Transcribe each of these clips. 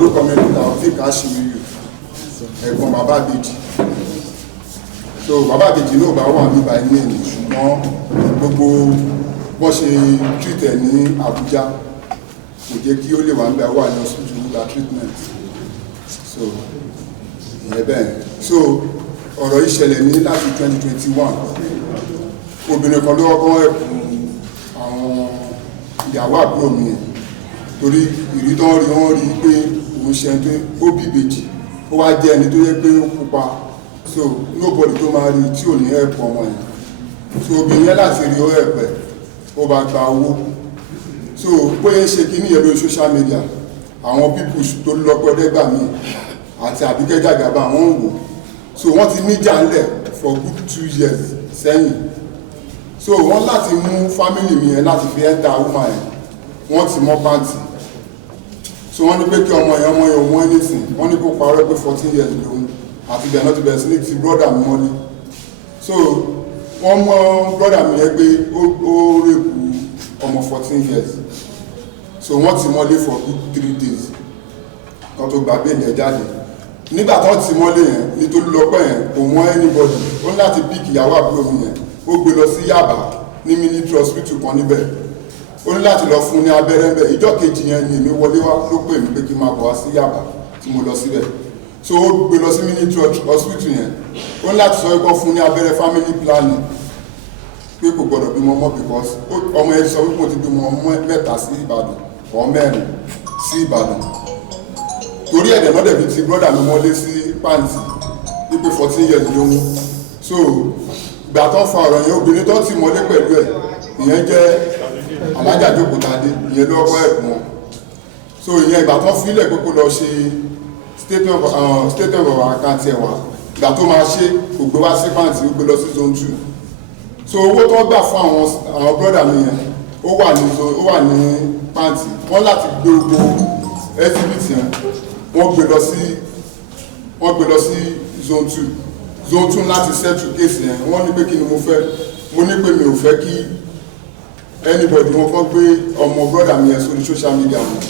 Arakunrin Taofeek Asimihu ẹ̀gbọ́n bàbá àbèjì. So bàbá àbèjì náà bá wà níbà ní èyí ṣùgbọ́n gbogbo bọ́ ṣe treat ẹ̀ ní Abuja kò jẹ́ kí ó lè wà níbà wà ní hospital nígbà treatment. So ìyẹn bẹ́ẹ̀. So ọ̀rọ̀ yìí ṣẹlẹ̀ ní láti 2021 obìnrin kan ló kọ́kọ́ ẹ̀kún àwọn ìyàwó àbúrò mi yẹn torí ìrítọ́ rí wọ́n rí pé òun ṣe tó ó bí ìbejì ó wá jẹ́ ẹni tó yẹ pé ó pupa so nobody tó máa rí tí ò ní ẹ̀pọ̀ ọmọ yẹn so obìnrin yẹn láti rí ó ẹ̀pẹ̀ ó bá gba owó so bóyá ń ṣe kí ní yẹn lórí social media àwọn people tó lọ́pọ̀ dẹ́gbà míì àti Àbíkẹ́ Jàgàbá wọ́n ń wò so wọ́n ti níjà ńlẹ̀ for good 2 years sẹ́yìn so wọ́n láti mú family mi yẹn láti fi ẹ́ńtà woman yẹn wọ́n ti mọ́ pàǹtì so wọ́n ní pé kí ọmọ yẹn mú anything wọ́n ní kó parọ́ pé 14 years lòun àti bẹ̀rẹ̀ náà ti bẹ̀rẹ̀ sí ní ti brother mi mọ́lé so wọ́n mọ́ brother mi yẹn pé ó rèpù ọmọ 14 years so wọ́n ti mọ́lé for good 3 days kan tó gba bẹ́ẹ̀lì ẹ̀ jáde nígbà tó ti mọ́lé yẹn nítorí lọ́pẹ́ yẹn kò mọ́ anybody ó ní láti pick ìyàwó àbúrò mi yẹn ó gbé lọ sí Yaba ní military hospital kan níbẹ̀ ó ní láti lọ fún ní abẹ́rẹ́ bẹ́ẹ̀ ìjọ́ kejì yẹn ni èmi wọlé wá ló pè mí pé kí n máa bọ̀ wá sí Yaba tí mo lọ síbẹ̀ so ó gbé lọ sí military hospital yẹn ó ní láti sọ pé fún ní abẹ́rẹ́ family planning pé kò gbọdọ̀ bímọ mọ́ because ọmọ yẹn sọ wípé mo ti bímọ mẹ́ta sí Ìbàdàn ọ̀ mẹ́rin sí Ìbàdàn torí ẹ̀dẹ̀ náà dẹ̀bi ti brọ́dà mi mọ́lé sí pàǹtì wípé 14 years ló mú so ìgbà tó ń fa ọ̀rọ̀ yẹn obìnrin tó ti mọ́lé pẹ̀lú ẹ̀ ìyẹn jẹ́ Alájà Jókòtadé ìyẹn ló ọkọ ẹ̀kún wọn so ìyẹn ìgbà tó fílẹ̀ pé kó lọ ṣe statement of account ẹ̀ wá ìgbà tó máa ṣe kò gbé wá sí pàǹtì ó gbé lọ sí zone 2 so owó tó gbà fún àwọn brọ́dà mi yẹn ó wà ní pàǹtì wọ́n láti gbé gbogbo exhibit yẹn wọ́n gbé lọ sí zone 2 láti settle case yẹn wọ́n ní pé kí ni mo fẹ́ mo ní pé mi ò fẹ́ kí anybody wọn kọ́ gbé ọmọ brother mi yẹn sórí social media wọn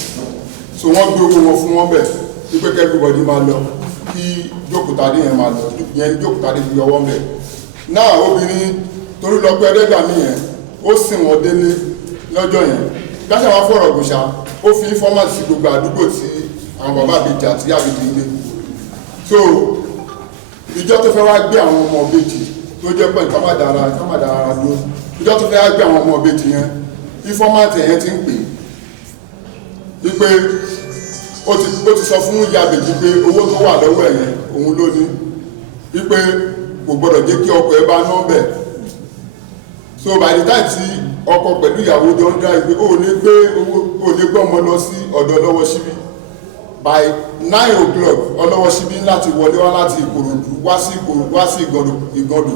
so wọ́n gbé owó wọn fún wọn bẹ̀ wípé kí everybody máa lọ kí Jókòtadé yẹn máa lọ yẹn Jókòtadé fi ọwọ́ bẹ̀ náà obìnrin torí lọ pé ẹ̀ẹ́dẹ́gbà mi yẹn ó sìn wọ́n délé lọ́jọ́ yẹn gáṣà wọn fọ̀rọ̀ gbòṣà ó fi informant sí gbogbo àdúgbò tí àwọn bàbá àbèjì àti àbèjì ilé so ìjọ tó fẹ́ wá gbé àwọn ọmọ ọbẹ̀jì tó jẹ́ pé kámàdára ló ìjọ tó fẹ́ wá gbé àwọn ọmọ ọbẹ̀jì yẹn informant yẹn ti ń pè wípé ó ti sọ fún ìyá àbèjì pé owó tó wà lọ́wọ́ ẹ̀yẹn òun ló ní wípé kò gbọ́dọ̀ jẹ́ kí ọkọ ẹ bá ná bẹ̀ so by the time tí ọkọ pẹ̀lú ìyàwó jọ ń dá ìgbé ó lè gbé ọmọ lọ sí ọ̀dọ̀ lọ́wọ́ síbí by 9 o'clock ọlọ́wọ́ síbí láti wọlé wá láti Ìkòròdú wá sí Ìgàndò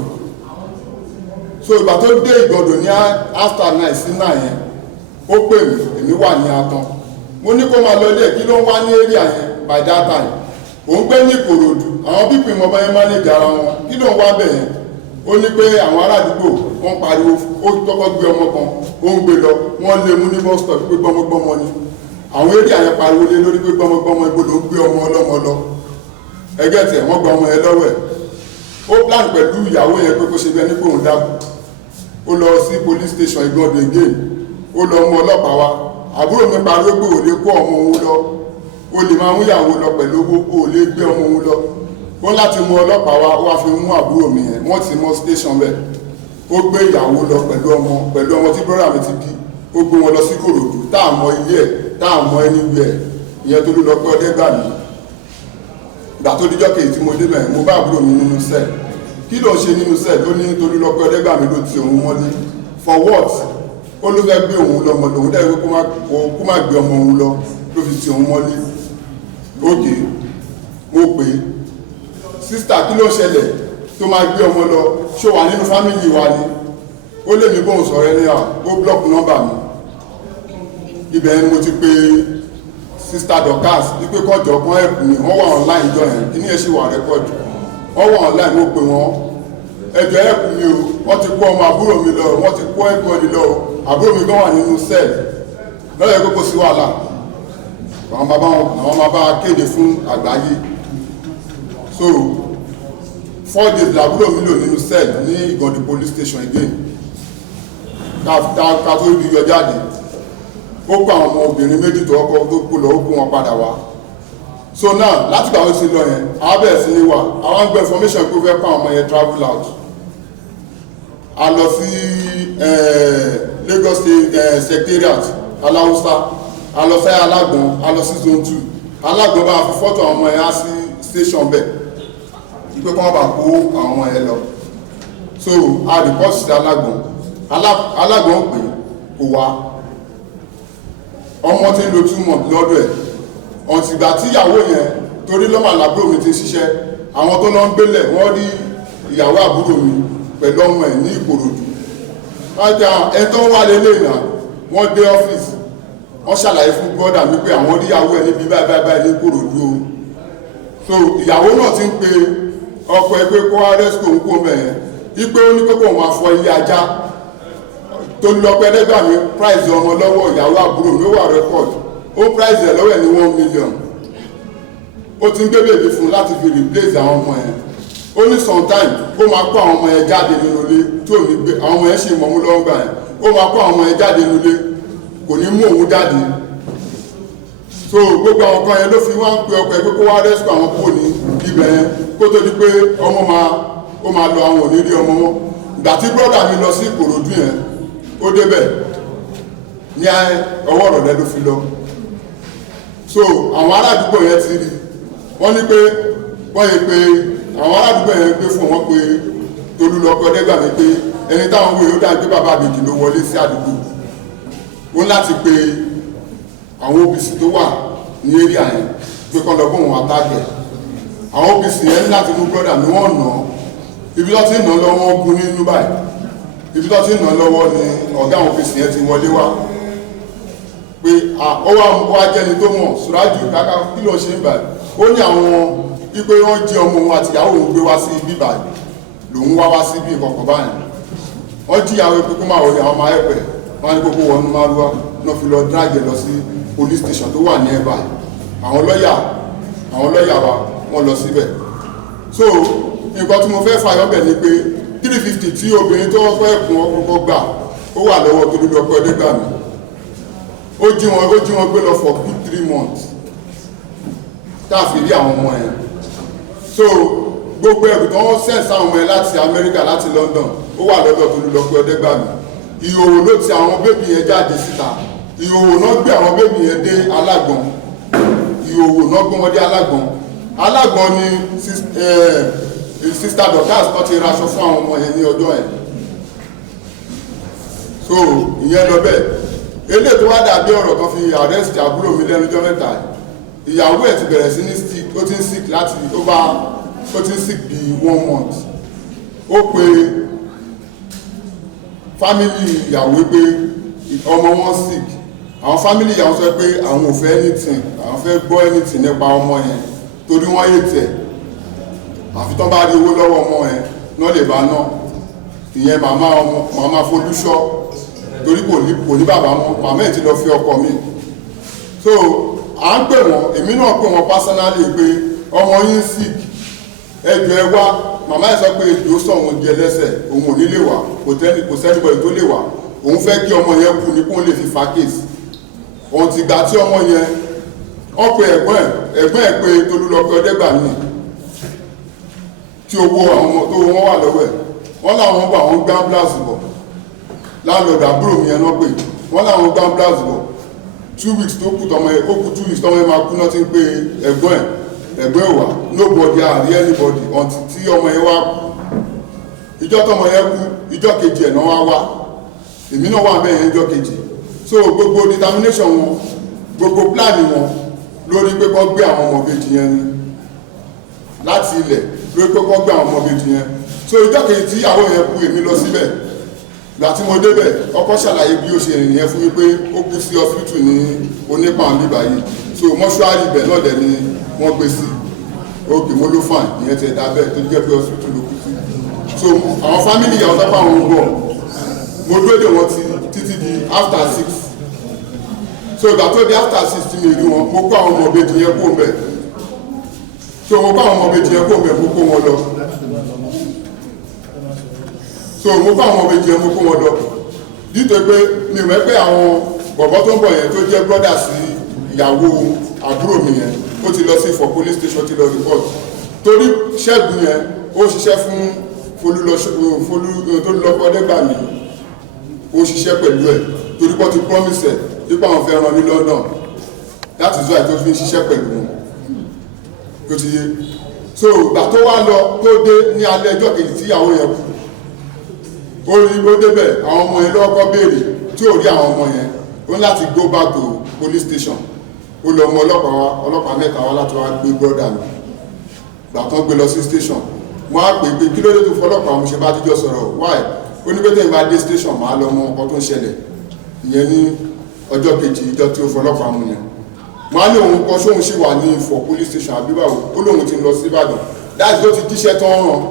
so ìgbà tó dé Ìgàndò ní after 9 sí 9 yẹn ó pè mí èmi wà ní Atan mo ní kó máa lọ ilé kí ló ń wá ní area yẹn by that time òun gbé ní Ìkòròdú àwọn pípì mọ́ bá yẹn manage ara wọn kí ló ń wá bẹ̀ yẹn ó ní pé àwọn ará àdúgbò wọ́n pariwo ó tọ́kọ́ gbé ọmọ kan ó ń gbé lọ wọ́n lé mú ní bus stop pé gbọ́mọgbọ́mọ ni àwọn eré àyẹ̀ pariwo lé lórí pé gbọ́mọgbọ́mọ ibo ló ń gbé ọmọ ọlọ́mọ lọ ẹgẹ́ tẹ̀ wọ́n gba ọmọ yẹn lọ́wọ́ ẹ̀ ó plan pẹ̀lú ìyàwó yẹn pé kó ṣe bẹ́ẹ̀ ní pé òun dákú ó lọ sí police station Ìgàndò again ó lọ mú ọlọ́pàá wá àbúrò mi pariwo pé ò lè kó ọmọ òun lọ ó lè máa mú ìyàwó lọ pẹ̀lú owó ó lè gbé ọmọ òun lọ ó láti mú ọlọ́pàá wá ó wá fi mú àbúrò mi yẹn wọ́n ti mọ station bẹ́ẹ̀ ó gbé ìyàwó lọ pẹ̀lú ọmọ tí brọ́dà mi ti bí ó gbé wọn lọ sí Ìkòròdú táà mọ ilé ẹ̀ táà mọ anywhere ìyẹn tó lọ pé ọdẹ gbà mí ìgbà tó díjọ́ kejì tí mo débẹ̀ mo bá àbúrò mi nínú sẹ́ẹ̀ kí ló ń ṣe nínú sẹ́ẹ̀ ló ní torí lọ pé ọdẹ gbà mí ló ti òun mọ́lé for what ó ló fẹ́ gbé òun lọ́mọ lòun dẹ́ pé kó má gbé ọmọ òun lọ ló fi ti òun mọ́lé ókè mo pè é sísítà kí ló ṣẹlẹ̀ tó máa gbé ọmọ lọ ṣó wà nínú fámìlì wa ni ó lè mi bóun sọ̀rọ̀ ẹni à ó blọ́ọ̀kù nọ́mbà mi ibẹ̀ ni mo ti pe sista Dorcas wípé kọjọ kan ẹ̀kú mi wọ́n wà online jọ yẹn kí ní ẹ̀ ṣì wà rẹ́kọ̀dù wọ́n wà online mo pè wọ́n ẹjọ́ ẹ̀kú mi o wọ́n ti kó ọmọ àbúrò mi lọ wọ́n ti kó ẹ̀kú ọdí lọ àbúrò mi gan wà nínú sẹ́ẹ̀lì lọ́yẹ̀ pé kò sí wàhálà àwọn máa bá kéde fún àgbáyé. So 4 days làbúrò mi lò nínú cell ní Ìgàndì police station again ká tó ibi yọ jáde. Ó kó àwọn ọmọ obìnrin méjì tó ọkọ tó kú lọ ó kó wọn padà wá. So now láti gbà ó ti lọ yẹn àwọn bẹ̀rẹ̀ sí ní wà àwọn ń gbọ́ information pé ó fẹ́ kó àwọn ọmọ yẹn travel out. A lọ sí Lagos State Secretariat Aláùsá, a lọ sí Alágbọ̀n, a lọ sí zone 2. Alágbọ̀n bá fi fọ́tò àwọn ọmọ yẹn á sí station bẹ́ẹ̀ ìpé kọ́ bá kó àwọn ọmọ yẹn lọ. So a report sí Alágbọ̀n, Alágbọ̀n pé kò wá, ọmọ tí ń lo 2 months lọ́dọ̀ ẹ̀ ọ̀tìgbà tí ìyàwó yẹn torí lọ́mọ àlábúrò mi ti ṣiṣẹ́ àwọn tó lọ ń gbélẹ̀ wọ́n rí ìyàwó àbúrò mi pẹ̀lú ọmọ ẹ̀ ní Ìkòròdú. Ẹ tó ń wá lélẹ̀ náà wọ́n dé ọ́fíìsì wọ́n ṣàlàyé fún bọ́dà mi pé àwọn rí ìyàwó ẹ̀ níbi báyìí ní Ìkòròdú o. So ìyàwó náà ti ń pe ọkọ ẹ pé kó arẹ́sìkò ń kó mẹ́ẹ̀ ipe ó ní pé kó máa fọ ilé ajá tó lọ pẹ́ẹ́dẹ́gbà mi price ọmọ lọ́wọ́ ìyàwó àbúrò mi ó wà record ó price ẹ̀ lọ́wọ́ ẹ̀ ní 1 million. Ó ti ń gbé bèbí fún láti fi replace àwọn ọmọ ẹ̀. Ó ní sometime ó máa kó àwọn ọmọ ẹ̀ jáde nínú ilé tí ò ní gbé àwọn ọmọ ẹ̀ ṣe mọ̀mú lọ́wọ́ gbà ẹ̀ ó máa kó àwọn ọmọ ẹ̀ jáde nínú ilé kò ní mú òun jáde. So gbogbo àwọn kan yẹn ló fi wá ń pe ọkọ̀ ẹ̀ pé kó wá rescue àwọn kúrò ní ibẹ̀ yẹn kó tó di pé ọmọ ó máa lọ àwọn òní rí ọmọ wọn. Ìgbà tí brọ́dà mi lọ sí Ìkòròdú yẹn ó débẹ̀ ní ọwọ́ ọ̀rọ̀lẹ́ ló fi lọ. So àwọn aládùúgbò yẹn ti rí wọ́n ní pé wọ́n yẹ pé àwọn aládùúgbò yẹn gbé fún wọn pé Tolúlọpọ̀ Ọdẹ́gbà mi pé ẹni táwọn wòye ó dáa pé bàbá àbèjì ló wọlé sí àdúgbò ó ń láti pé àwọn OPC tó wà ní area yẹn pé kọ́ lọ bó wọn àtàgẹ̀. Àwọn OPC yẹn ní láti mú brọ́dà mi wọ́n nà ibi tó ti nà lọ́wọ́ wọn gún nínú báyìí ibi tó ti nà lọ́wọ́ ni ọ̀gá àwọn OPC yẹn ti wọlé wá pé ó wá jẹ́ni tó mọ̀ Sùrájù káká kí ló ṣe ń báyìí ó ní àwọn ipé wọ́n jí ọmọ òun àti ìyàwó òun gbé wá sí ibi báyìí lòun wá sí ibi ìkọ̀kọ̀ báyìí wọ́n jí ìyàwó pé kó máa wọlé àwọn ọmọ ẹ̀pẹ̀ wọ́n ní gbogbo wọnú márúwá náà fi lọ dráàgì lọ sí police station tó wà ní ẹ̀bà àwọn lọ́yà wa wọ́n lọ síbẹ̀. So nǹkan tí mo fẹ́ fàyọ́bẹ̀ ni pé 350 tí obìnrin tó fẹ́ kún ọkọ̀ gbà ó wà lọ́wọ́ Tolúlọpọ̀ Ọdẹ́gbà mi ó jí wọn gbé lọ for good 3 months táàfi rí àwọn ọmọ ẹ̀. So gbogbo ẹ̀rù tó wọ́n sẹ́ǹsì àwọn ọmọ ẹ̀ láti Amẹ́ríkà láti London ó wà lọ́dọ̀ Tolúlọpọ̀ Ọdẹ́gbà mi. Ìhòòhò ló ti àwọn bébì yẹn jáde síta ìhòòhò náà gbé àwọn bébì yẹn dé Alágbọ̀n ìhòòhò náà gbé wọn dé Alágbọ̀n ni Sister Dorcas tó ti raṣọ fún àwọn ọmọ yẹn ní ọjọ́ ẹ̀. So ìyẹn lọ bẹ́ẹ̀ eléyìí tó wá dàbí ọ̀rọ̀ kan fi arrest àbúrò mi lẹ́nu ọjọ́ mẹ́ta ìyàwó ẹ̀ ti bẹ̀rẹ̀ sí ní sick ó ti ń sick láti ó ti ń sick bí 1 month. Ó pe family ìyàwó pé ọmọ wọn sick àwọn family ìyàwó sọ pé àwọn ò fẹ́ anything àwọn fẹ́ gbọ́ anything nípa ọmọ yẹn torí wọ́n yé tẹ̀ àfi tán bá rí owó lọ́wọ́ ọmọ yẹn náà lè bá náà ìyẹn màmá Folúṣọ́ torí kò ní bàbá mọ́ màmá ẹ̀ ti lọ fi ọkọ mi. So à ń pè wọ́n èmi náà pè wọ́n personally pé ọmọ yín sick ẹjọ́ ẹ wá màmá ẹ̀ sọ pé èdè ó sọ òun jẹ lẹ́sẹ̀ òun ò ní lè wá kò sẹ́nìbọ̀dì tó lè wá òun fẹ́ kí ọmọ yẹn kú ní kó lè fi fa case. Òun ti gbà tí ọmọ yẹn wọ́n pe ẹ̀gbọ́n ẹ̀ pé Tolúlọpọ̀ Ọdẹ́gbà mi tí owó àwọn ọmọ tó wọ́n wà lọ́wọ́ ẹ̀ wọ́n láwọn bọ̀ àwọn gamblers bọ̀ láàlọ́dà àbúrò mi yẹn náà pé wọ́n láwọn gamblers bọ̀ 2 weeks tó kù tọmọ ẹ̀ ó kù 2 weeks tọmọ ẹ̀ máa kú náà ti ń pe ẹ̀gbọ́n ẹ̀ wà nobody àrí anybody until tí ọmọ yẹn wá kú ìjọ tọmọ yẹn kú ìjọ kejì ẹ̀ náà wá èmi náà wà bẹ́ẹ̀ yẹn ìjọ kejì. So gbogbo determination wọn gbogbo plan wọn lórí pé kọ́ gbé àwọn ọmọbejì yẹn ni láti ilẹ̀ lórí pé kọ́ gbé àwọn ọmọbejì yẹn. So ìjọ kejì tí ìyàwó yẹn kú èmi lọ síbẹ̀ gbà tí mo débẹ̀ ọkọ ṣàlàyé bí ó ṣe rìn yẹn fún mi pé ó kú sí hospital ní onípàn bíbá yìí. So mọ́ṣúárì ibẹ̀ náà dẹ̀ ni wọ́n gbé sí òkè mo ló fàn ìyẹn ti ẹ̀dá bẹ́ẹ̀ tó jẹ́ pé hospital ló kú sí. So àwọn fámìlì ìyàwó sápá àwọn ń bọ̀ mo dúró dè wọ́n títí di after 6. So so ìgbà tó di after 16 rí wọn mo kó àwọn ọmọ ìbejì yẹn kó mbẹ so mo kó àwọn ọmọ ìbejì yẹn kó mbẹ mo kó wọn lọ so mo kó àwọn ọmọ ìbejì yẹn mo kó wọn lọ dídò pé mi ò mọ̀ pé àwọn bọ̀bọ̀ tó ń bọ̀ yẹn tó jẹ́ brọ́dà sí ìyàwó àbúrò mi yẹn ó ti lọ sí for police station ti lọ report torí Ṣẹ́gun yẹn ó ṣiṣẹ́ fún Folú tó lọ́kọ́ dẹ́gbà mi ó ṣiṣẹ́ pẹ̀lú ẹ̀ torí pọ́ ti promise ẹ̀ nípa àwọn fẹ́ ràn ní London that is why tó fi ń ṣiṣẹ́ pẹ̀lú wọn tó ti yé so ìgbà tó wá lọ tó dé ní alẹ́ ẹjọ́ kejì tí ìyàwó yẹn kú ó rí ó débẹ̀ àwọn ọmọ yẹn lọ́kọ́ béèrè tí ò rí àwọn ọmọ yẹn ó ní láti go back to police station ó lọ mọ ọlọ́pàá mẹ́ta wá láti wá gbé brọ́dà mi gbà tán gbé lọ sí station wọ́n á pè pé kí ló dé tó fọlọ́pàá mo ṣe bá díjọ́ sọ̀rọ̀ why ó ní pé tẹ́yìn bá dé station máa lọ mọ ọkọ̀ tó ń ṣẹlẹ̀ ìyẹn ní ọjọ́ kejì ìjọ tí ó fọlọ́pàá mu yẹn wọ́n á ní òun kọ́ sóhun ṣì wà ní Ifọ̀ police station àbíbáwò ó lóun ti lọ sí Ìbàdàn láti tó ti jíṣẹ́ tán ràn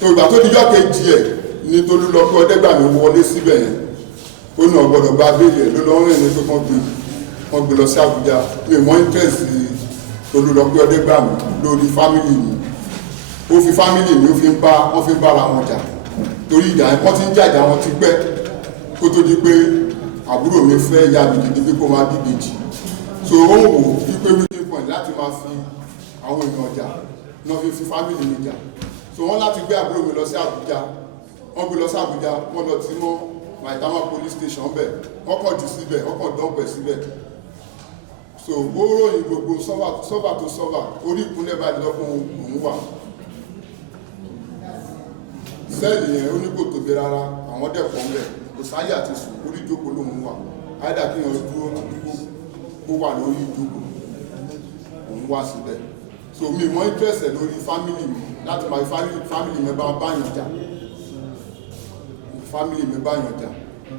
so ìgbà tó díjọ́ kejì ẹ̀ ní Tolúlọpẹ́ Ọdẹ́gbàmí wọlé síbẹ̀ yẹn ó ní ọgbọ́dọ̀ gba béèlì ẹ̀ ló lọ́ rìn ní pé wọ́n gbé lọ sí Àbújá mi mọ́ interest Tolúlọpẹ́ Ọdẹ́gbàmí lórí fámìlì mi ó fi fámìlì mi wọ́n fi ń bára wọn jà torí ìjà wọ́n ti ń jàjà wọn ti pẹ́ kó tó di pé àbúrò mi fẹ́ ya bìdìdì pé kó máa bí bèjì so ó ń wò wípé weekend point láti máa fi àwọn èèyàn jà náà fi fámìlì mi jà so wọ́n láti gbé àbúrò mi lọ sí Àbújá wọ́n gbé lọ sí Àbújá wọ́n lọ tí mọ́ Maitama police station bẹ̀ wọ́n kàn jù síbẹ̀ wọ́n kàn dọ́pẹ̀ síbẹ̀ so ó ròyìn gbogbo sọ́fà tó sọ́fà orí ìkúnlẹ̀ bá lọ́kùn òun wà sẹ́ẹ̀lì yẹn ó ní kò tóbi rárá àwọn dẹ̀pọ̀ ń bẹ̀ kò sáyà ti sùn orí ìjókòó lòun wà áìdà kí yẹn dúró àdúgbò kó wà lórí ìjókòó òun wá síbẹ̀ so mi mọ́ interest lórí family mi láti máa family mi bá báyàn jà family mi báyàn jà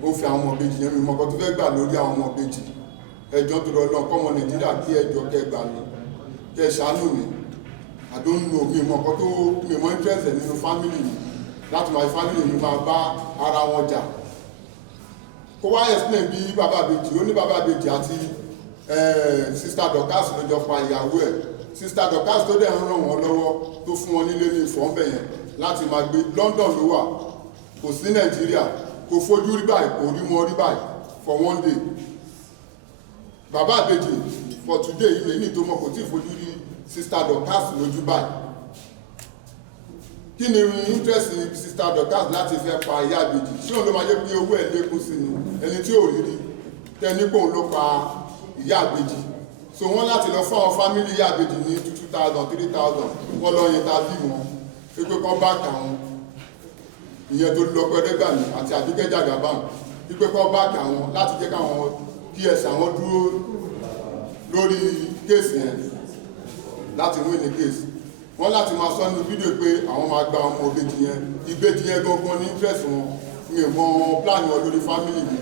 ó fi àwọn ọmọ ìbejì yẹn mi mọ́kọ́ tó fẹ́ gbà lórí àwọn ọmọ ìbejì ẹjọ́ tó lọ lọ́n kọ́mọ Nàìjíríà kí ẹjọ́ kẹgbà mi kẹ ṣàánú mi àdónú mi mọ́kọ́ tó mi mọ́ interest nínú family mi láti máa family mi máa bá ara wọn jà kó wá explain bí bàbá ìbejì ó ní bàbá ìbejì àti sister Dorcas ló jọ pa ìyàwó ẹ̀ sister Dorcas tó dẹ̀ ń ràn wọ́n lọ́wọ́ tó fún wọn nílé ní ìfọ̀nbẹ̀ yẹn láti máa gbé London ló wà kò sí Nàìjíríà kò fojú rí báyìí kò rí wọn rí báyìí for one day bàbá ìbejì for today ilé ní ìtòmọ̀ kò tí ì fojú rí sister Dorcas lójú báyìí kí ni interest sister Dorcas láti fẹ́ pa ìyá ìbejì ṣé òun ló máa jẹ́ pé owó ẹ̀ lékún sí ni ẹni tí ò rí rí tẹni pé òun ló pa ìyá ìbejì so wọ́n láti lọ fún àwọn fámílì ìyá ìbejì ní 2,000 3,000 wọ́n lọ yẹn tàbí wọn pé kán bá kà wọn ìyẹn Tolúlọpẹ́ Ọdẹ́gbàmí àti Àbíkẹ́ Jagaban pípẹ́ kán bá kà wọn láti jẹ́ káwọn kí ẹsẹ̀ àwọn dúró lórí kéèsì yẹn láti win ní kéèsì wọ́n láti máa sọ nínú fídíò pé àwọn máa gba ọmọ ìbejì yẹn gangan ní interest wọn mi mọ plan wọn lórí family mi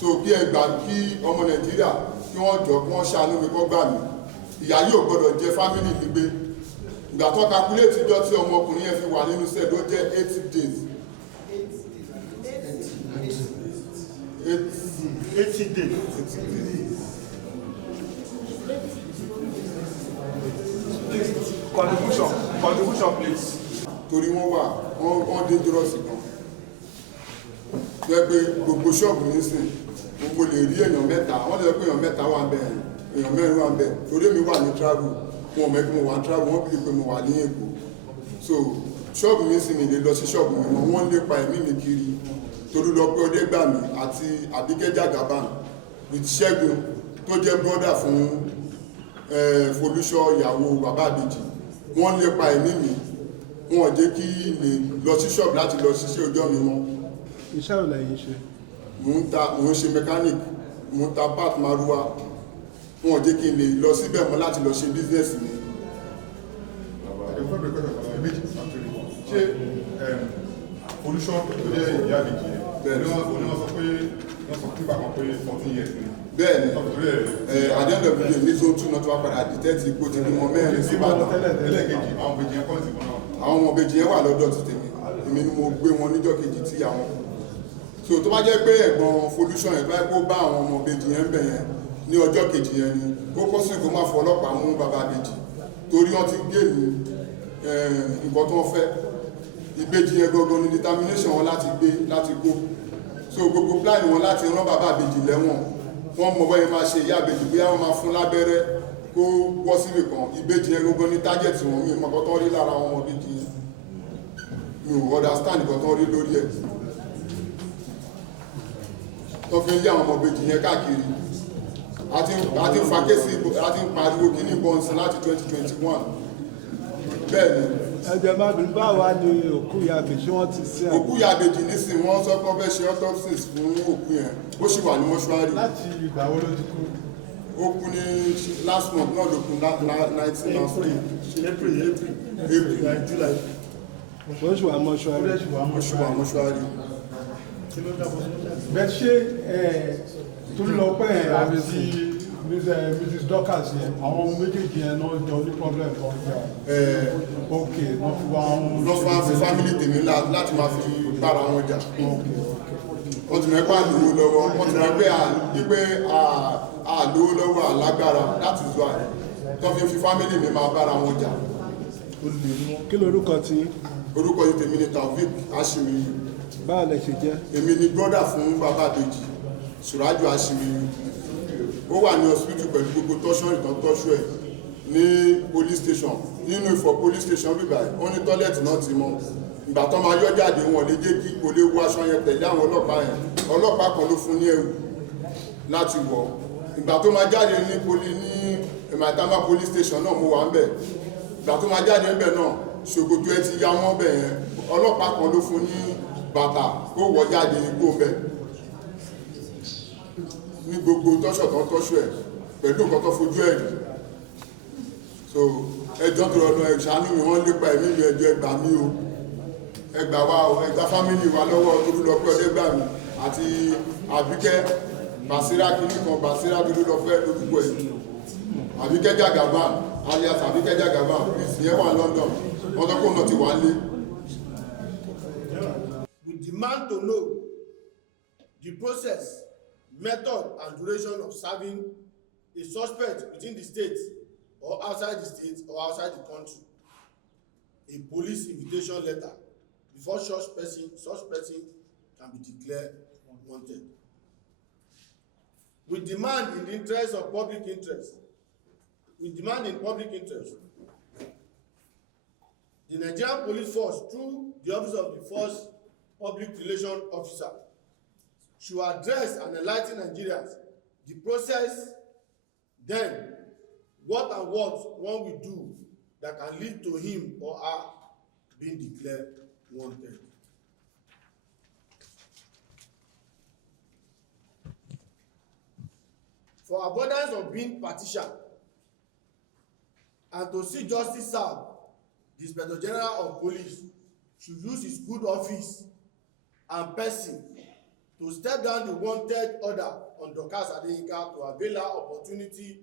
so kí ẹ gbà kí ọmọ Nàìjíríà kí wọ́n jọ kí wọ́n ṣàánú mi kọ́ gbà mí ìyá yóò gbọ́dọ̀ jẹ family mi gbé ìgbà tó calculate ìjọ tí ọmọkùnrin yẹn fi wà nínú sẹ́ẹ̀ ló jẹ́ 80 days 80 days. Contribution please. Torí wọ́n dangerous kan jẹ́ pé gbogbo ṣọ́ọ̀bù nísìn gbogbo lè rí èèyàn mẹ́ta wọ́n lè pé èèyàn mẹ́ta wà ń bẹ̀ èèyàn mẹ́rin wà ń bẹ̀ torí mi wà ní travel wọn mẹ́kí mo wà ní travel wọ́n bí pé mo wà ní Èkó so ṣọ́ọ̀bù nísìn mi lè lọ sí ṣọ́ọ̀bù mi mọ́ wọ́n lépa ẹ̀mí mi kiri Tolúlọpẹ́ Ọdẹ́gbàmí àti Àbíkẹ́ Jagaban with Ṣẹ́gun tó jẹ́ brọ́dà fún Folúṣọ́ ìyàwó bàbá ìbejì wọ́n lépa ẹ̀mí mi wọ́n jẹ́ kí lè lọ sí ṣọ́ọ̀bù láti lọ ṣiṣẹ́ ọjọ́ mi mọ́. Iṣẹ́ ò lẹ́yìn ṣe? Mo ń ṣe mechanic, mo ń ta part maruwa, wọ́n jẹ́ kí n lè lọ síbẹ̀ mọ́ láti lọ ṣe business mi. Ṣé Folúṣọ́ tó jẹ́ ìyá ìbejì yẹn wọ́n sọ pé wọ́n sọ nígbà kan pé 14 years ni. Bẹ́ẹ̀ni àdéhùn ìbílẹ̀ ní zone 2 náà tó wá padà dìtẹ́tì ipò tí wọ́n mẹ́rin sí Ìbàdàn. Ẹlẹ́ẹ̀kejì àwọn ìbejì yẹn kọ́ sí wọn náà. Àwọn ọmọ ìbejì yẹn wà lọ́dọ̀ ti tèmi èmi ni mo gbé wọn níjọ́ kejì tí àwọn so tó bá jẹ́ pé ẹ̀gbọ́n Folúṣọ́ yẹn báyìí kó bá àwọn ọmọ ìbejì yẹn ń bẹ̀ yẹn ní ọjọ́ kejì yẹn ni ó kọ́ sí kó má fọ ọlọ́pàá mú bàbá ìbejì torí wọ́n ti gé ní nǹkan tó ń fẹ́ ìbejì yẹn gangan ní determination wọn láti gbé láti kó so gbogbo plan wọn láti rán bàbá ìbejì lẹ́wọ̀n wọ́n mọ̀ bọ́yẹ máa ṣe ìyá ìbejì bóyá wọ́n máa fún lábẹ́rẹ́ kó wọ́ síbì kan ìbejì yẹn gangan ní target wọn mi mọ̀ kọ́tọ́ rí lára àwọn ọmọ ìbejì yẹn mi ò understand kọ́tọ́ rí lórí ẹ̀ tó fi ń lé àwọn ọmọ ìbejì yẹn káàkiri àti ń fa kéésì àti ń pariwo kí ní bọ́ǹsì láti 2021 bẹ́ẹ̀ ni. ẹ̀jẹ̀ máa dùn báwa ni òkú ìyàbèjì wọ́n ti sí òkú ìyàbèjì nísìnyí wọ́n sọ pé wọ́n fẹ́ ṣe autopsy fún òkú yẹn ó sì wà ní mọ́ṣúárì. láti ìgbà wo ló ti kú. ó kú ní last month náà ló kú 19 April July. ó sì wà mọ́ṣúárì. ó sì wà mọ́ṣúárì. bẹ́ẹ̀ ṣe Tolúlọpẹ́ àti Mrs. Dorcas yẹn àwọn méjèèjì yẹn náà jọ ní problem kan jà. ok wọ́n fi wá wọn. lọ́ fún àfi family tèmi láti máa fi bára wọn jà. wọ́n ti mẹ́pà lówó lọ́wọ́ wọ́n ti mẹ́pẹ́ àlówó lọ́wọ́ àlágbára láti zọ àyè tó fi family mi máa bára wọn jà. kí lorúkọ tí. orúkọ yìí tèmi ni Taofeek Asimihu. báwo lẹ ṣe jẹ́. èmi ni brother fún bàbá ìbejì Suraju Asimihu. ó wà ní hospital pẹ̀lú gbogbo tọ́ṣọ́ ìtàn tọ́ṣọ́ ẹ̀ ní police station nínú Ifọ̀ police station bíbá ẹ̀ wọ́n ní tọ́lẹ̀tì náà ti mọ́ ìgbà tó máa yọ jáde wọn lè jẹ́ kí kò lè wọ aṣọ yẹn tẹ̀lé àwọn ọlọ́pàá yẹn ọlọ́pàá kan ló fún ní ẹ̀wù láti wọ̀ ìgbà tó máa jáde ní Maitama police station náà mo wà ń bẹ̀ ìgbà tó máa jáde ń bẹ̀ náà ṣòkòtò ẹ ti ya wọ́n bẹ̀ yẹn ọlọ́pàá kan ló fún ní bàtà kó wọ̀ jáde kó bẹ̀ ní gbogbo tọ́ṣọ̀ tó ń tọ́ṣù ẹ̀ pẹ̀lú nǹkan tó fojú ẹ̀ rí so ẹjọ́ tó rọ̀nà ìṣàánú mi wọ́n lépa ẹ̀mí mi ẹjọ́ ẹgbà mí o ẹgbà wa o ẹgbà fámìlì wa lọ́wọ́ Tolúlọpẹ́ ọdẹ́gbà mi àti Àbíkẹ́ Bàṣírá kìíní kan Bàṣírá Tolúlọpẹ́ lórúkọ ẹ̀ Àbíkẹ́ Jàgàbá alias Àbíkẹ́ Jàgàbá ìyẹn wà London wọ́n tọ́kọ̀ náà ti wà lé. We demand to know the process, method and duration of serving a suspect within the state or outside the state or outside the country a police invitation letter before such person can be declared wanted. We demand in the interest of public interest, the Nigerian Police Force through the Office of the Force Public Relations Officer should address and enlighten Nigerians the process, then what one will do that can lead to him or her being declared wanted. For avoidance of being partisan and to see justice served, the Inspector General of Police should use his good office and person to step down the wanted order on Dorcas Adeyinka to avail her opportunity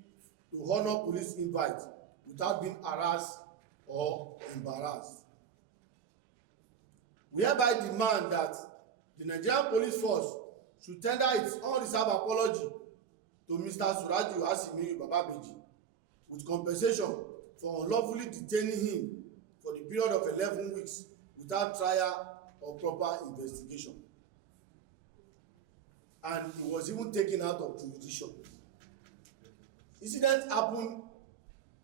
to honor police invite without being harassed or embarrassed. We hereby demand that the Nigerian Police Force should tender its unreserved apology to Mr. Suraju Asimihu Bababeji with compensation for unlawfully detaining him for the period of 11 weeks without trial or proper investigation. And he was even taken out of jurisdiction. Incident happened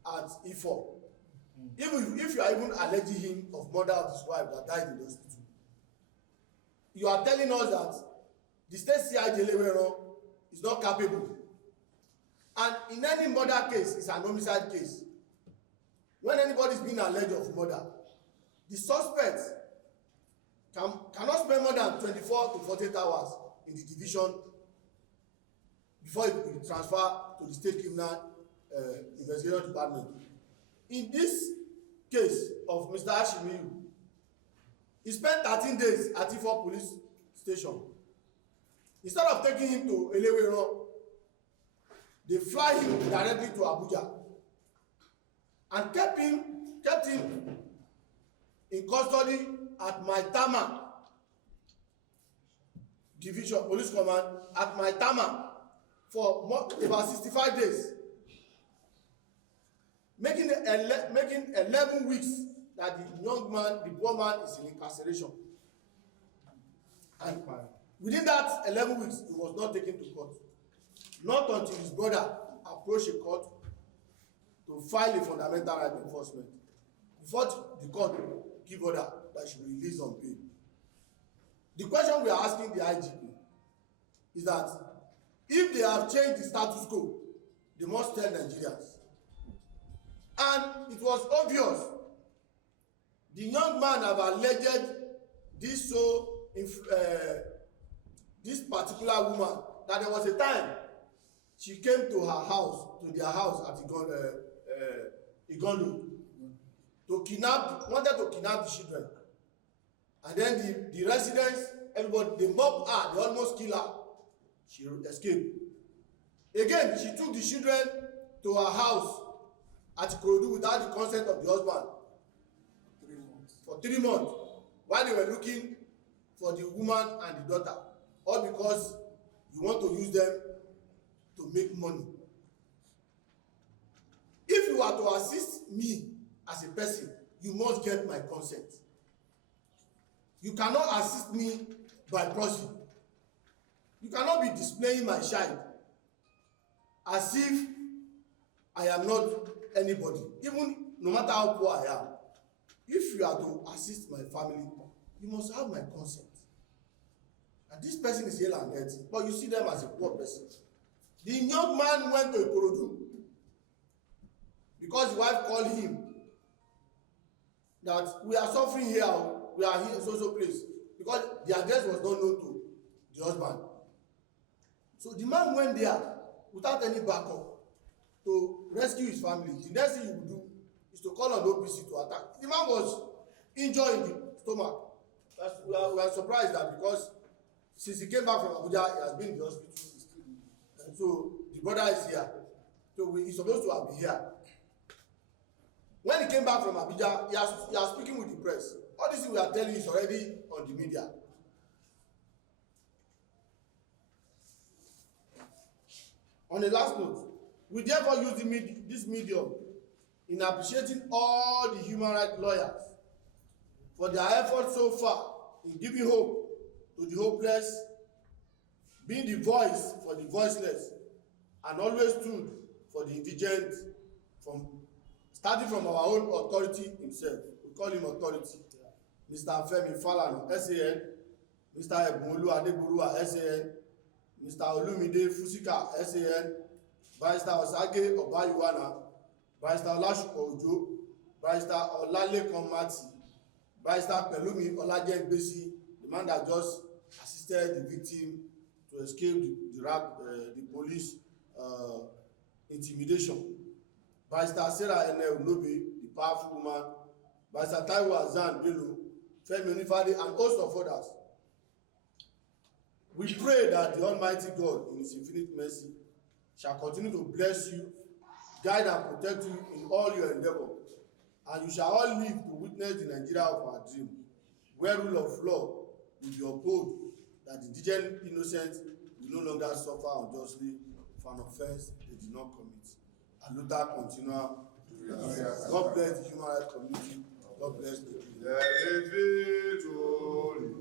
at Ifọ̀. If you are even alleging him of murder of his wife that died in the hospital, you are telling us that the state CID Eleweran is not capable. And in any murder case, it's an homicide case. When anybody is being alleged of murder, the suspect cannot spend more than 24 to 48 hours in the division before it will transfer to the state criminal investigation department. In this case of Mr. Asimihu, he spent 13 days at Ifọ̀ police station. Instead of taking him to Eleweran, they fly him directly to Abuja and kept him in custody at Maitama. Division Police Command at my Tama for about 65 days, making 11 weeks that the young man, the poor man, is in incarceration. And within that 11 weeks, he was not taken to court. Not until his brother approached a court to file a fundamental right enforcement before the court give order that he should be released on bail. The question we are asking the IGP is that if they have changed the status quo, they must tell Nigerians. And it was obvious. The young man have alleged this this particular woman that there was a time she came to her house, to their house at Igondo, wanted to kidnap the children. And then the residents, everybody, they mobbed her, they almost killed her. She escaped. Again, she took the children to her house at Ikorodu without the consent of the husband. 3 months. For 3 months, while they were looking for the woman and the daughter, all because you want to use them to make money. If you are to assist me as a person, you must get my consent. You cannot assist me by proxy. You cannot be displaying my child as if I am not anybody, even no matter how poor I am. If you are to assist my family, you must have my consent. And this person is ill and healthy, but you see them as a poor person. The young man went to Ikorodu because the wife called him that we are suffering here, we are here in so place, because the address was not known to the husband. So the man went there without any backup to rescue his family. The next thing he would do is to call on the OPC to attack. The man was injured in the stomach. We are surprised that because since he came back from Abuja, he has been in the hospital. And so the brother is here. So he's supposed to have been here. When he came back from Abuja, he was speaking with the press. All this thing we are telling you is already on the media. On the last note, we therefore use this medium in appreciating all the human rights lawyers for their efforts so far in giving hope to the hopeless, being the voice for the voiceless, and always stood for the indigent, starting from our own authority himself. We call him authority. Mr. Femi Falana, SAN, Mr. Ebumolu Adegborougha, SAN, Mr. Olumide Fusika, SAN, Barrister Osage Obayuwana, Barrister Olasupo Ojo, Barrister Olalekan Mati, Barrister Pelumi Olajengbesi, the man that just assisted the victim to escape the police intimidation. Barrister Sarah Ene Unobi, the powerful woman, Barrister Taiwo Azan Bello, Femi Onifade, and host of others. We pray that the Almighty God, in His infinite mercy, shall continue to bless you, guide and protect you in all your endeavor, and you shall all live to witness the Nigeria of our dream, where rule of law will be upheld, that the indigent innocent will no longer suffer unjustly for an offense they did not commit. And Luther continue. God bless the human rights community. God bless the people.